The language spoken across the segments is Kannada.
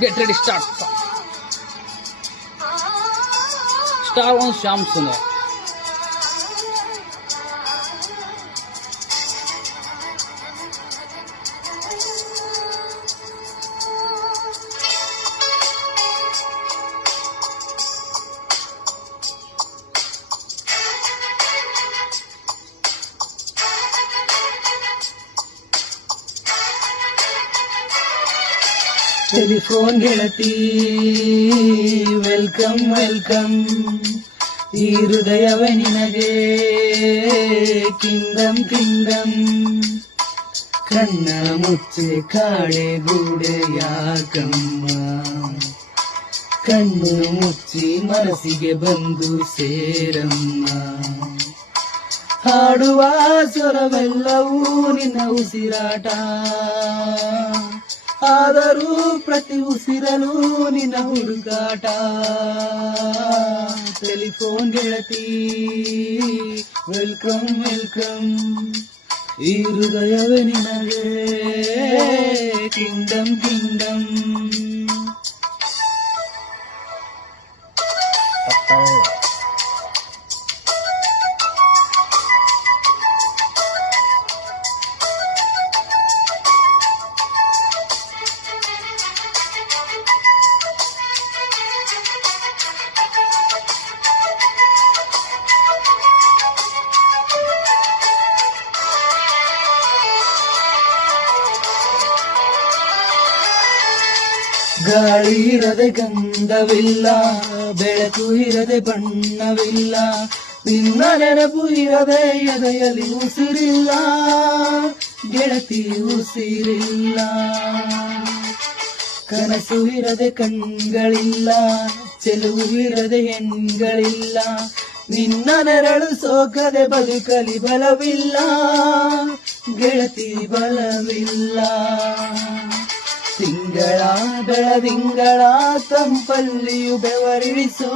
Get ready, start. Star one Shyam Sundar. Telephone ಗೆಳತಿ ವೆಲ್ಕಮ್ ವೆಲ್ಕಮ್, ಈ ಹೃದಯವೇ ನಿನಗೆ ಕಿಂಗಮ್ ಕಿಂಗಮ್. ಕಣ್ಣ ಮುಚ್ಚೆ ಕಾಡೆ ಗೂಡೆ ಯಾಕಮ್ಮ, ಕಣ್ಣು ಮುಚ್ಚಿ ಮನಸ್ಸಿಗೆ ಬಂದು ಸೇರಮ್ಮ. ಹಾಡುವ ಸ್ವರವೆಲ್ಲವೂ ನಿನ್ನ ಉಸಿರಾಟ, ಆದರೂ ಪ್ರತಿ ಉಸಿರಲು ನಿನ್ನ ಹುಡುಕಾಟ. ಟೆಲಿಫೋನ್ ಗೆಳತಿ ವೆಲ್ಕಮ್ ವೆಲ್ಕಮ್, ಈ ಹೃದಯವೇ ನಿನಗೆ ಕಿಂಗಮ್ ಕಿಂಗಮ್. ಗಾಳಿ ಇರದೆ ಗಂಧವಿಲ್ಲ, ಬೆಳಕು ಇರದೆ ಬಣ್ಣವಿಲ್ಲ, ನಿನ್ನ ನೆನಪು ಇರದೆ ಎದೆಯಲ್ಲಿ ಉಸಿರಿಲ್ಲ, ಗೆಳತಿ ಉಸಿರಿಲ್ಲ. ಕನಸು ಇರದೆ ಕಣ್ಗಳಿಲ್ಲ, ಚೆಲುವು ಇರದೆ ಹೆಣ್ಗಳಿಲ್ಲ, ನಿನ್ನ ನೆರಳು ಸೋಕದೆ ಬದುಕಲಿ ಬಲವಿಲ್ಲ, ಗೆಳತಿ ಬಲವಿಲ್ಲ. ತಿಂಗಳ ಬೆಳದಿಂಗಳ ತಂಪಲ್ಲಿಯು ಬೆವರಿಳಿಸೋ,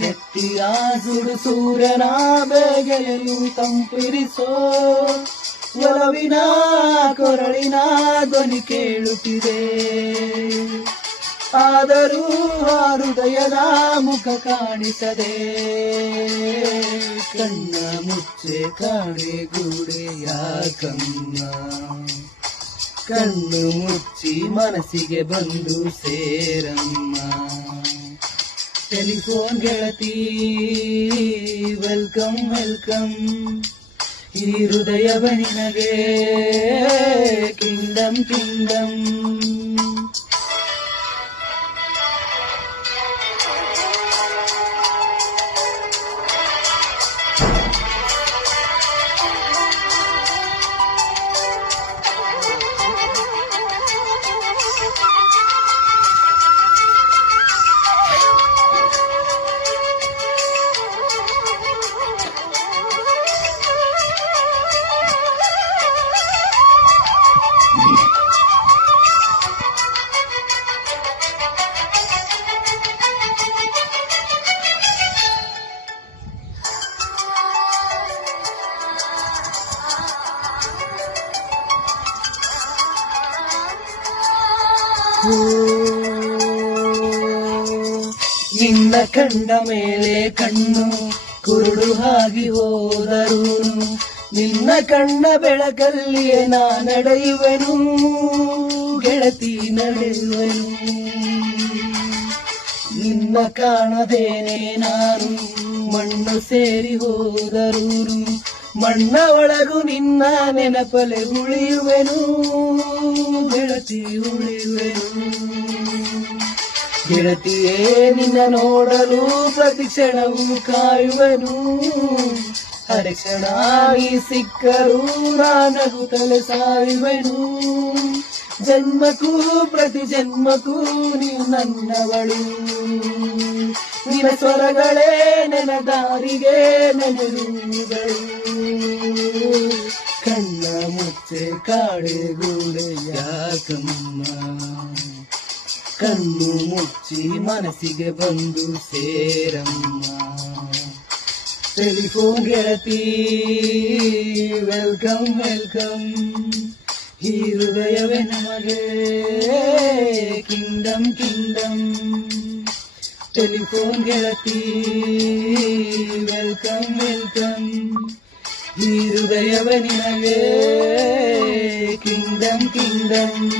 ನೆತ್ತಿಯ ಸುಡು ಸೂರ್ಯನ ಬೇಗೆಯಲು ತಂಪಿರಿಸೋ. ಒಲವಿನ ಕೊರಳಿನ ಧ್ವನಿ ಕೇಳುತ್ತಿದೆ, ಆದರೂ ಆ ಹೃದಯದ ಮುಖ ಕಾಣಿಸದೆ. ಕಣ್ಣ ಮುಚ್ಚೆ ಕಾಣೆ ಗೂಡೆ ಯಾಕಮ್ಮ, ಕಣ್ಣು ಮುಚ್ಚಿ ಮನಸ್ಸಿಗೆ ಬಂದು ಸೇರಮ್ಮ. ಟೆಲಿಫೋನ್ ಗೆಳತಿ ವೆಲ್ಕಮ್ ವೆಲ್ಕಮ್, ಈ ಹೃದಯವೇ ನಿನಗೆ ಕಿಂಗಮ್ ಕಿಂಗಮ್. ನಿನ್ನ ಕಂಡ ಮೇಲೆ ಕಣ್ಣು ಕುರುಡು ಆಗಿ ಹೋದರೂನು, ನಿನ್ನ ಕಣ್ಣ ಬೆಳಕಲ್ಲಿಯೇ ನಾ ನಡೆಯುವೆನು, ಗೆಳತಿ ನಡೆಯುವೆನು. ನಿನ್ನ ಕಾಣದೇನೆ ನಾನು ಮಣ್ಣು ಸೇರಿ ಹೋದರೂನು, ಮಣ್ಣ ಒಳಗು ನಿನ್ನ ನೆನಪಲೆ ಉಳಿಯುವೆನು, ಗೆಳತಿ ಉಳಿಯುವೆನು. ಗೆಳತಿಯೇ ನಿನ್ನ ನೋಡಲು ಪ್ರತಿ ಕ್ಷಣವೂ ಕಾಯುವೆನು, ಹರಕ್ಷಣ ಈ ಸಿಕ್ಕರೂ ನಾನಗುತ್ತಲೇ ಸಾಯುವೆನು. ಜನ್ಮಕ್ಕೂ ಪ್ರತಿ ಜನ್ಮಕ್ಕೂ ನೀನು ನನ್ನವಳು, ನಿನ್ನ ಸ್ವರಗಳೇ ನನ್ನ ದಾರಿಗೆ ನೆನೆಯುವುಗಳು. ಕಣ್ಣ ಮುಚ್ಚೆ ಕಾಡೆ ಗೂಡೆ ಯಾಕಮ್ಮ, ಕಣ್ಣು ಮುಚ್ಚಿ ಮನಸ್ಸಿಗೆ ಬಂದು ಸೇರಮ್ಮ. ಟೆಲಿಫೋನ್ ಗೆಳತಿ ವೆಲ್ಕಮ್ ವೆಲ್ಕಮ್, ಈ ಹೃದಯವೇ ನಮಗೆ ಕಿಂಗ್ಡಮ್ ಕಿಂಗ್ಡಮ್. ಟೆಲಿಫೋನ್ ಗೆಳತಿ ವೆಲ್ಕಮ್ ವೆಲ್ಕಮ್. ಈ ಹೃದಯವೇ ನಿನಗೆ ಕಿಂಗ್ಡಮ್ ಕಿಂಗ್ಡಮ್.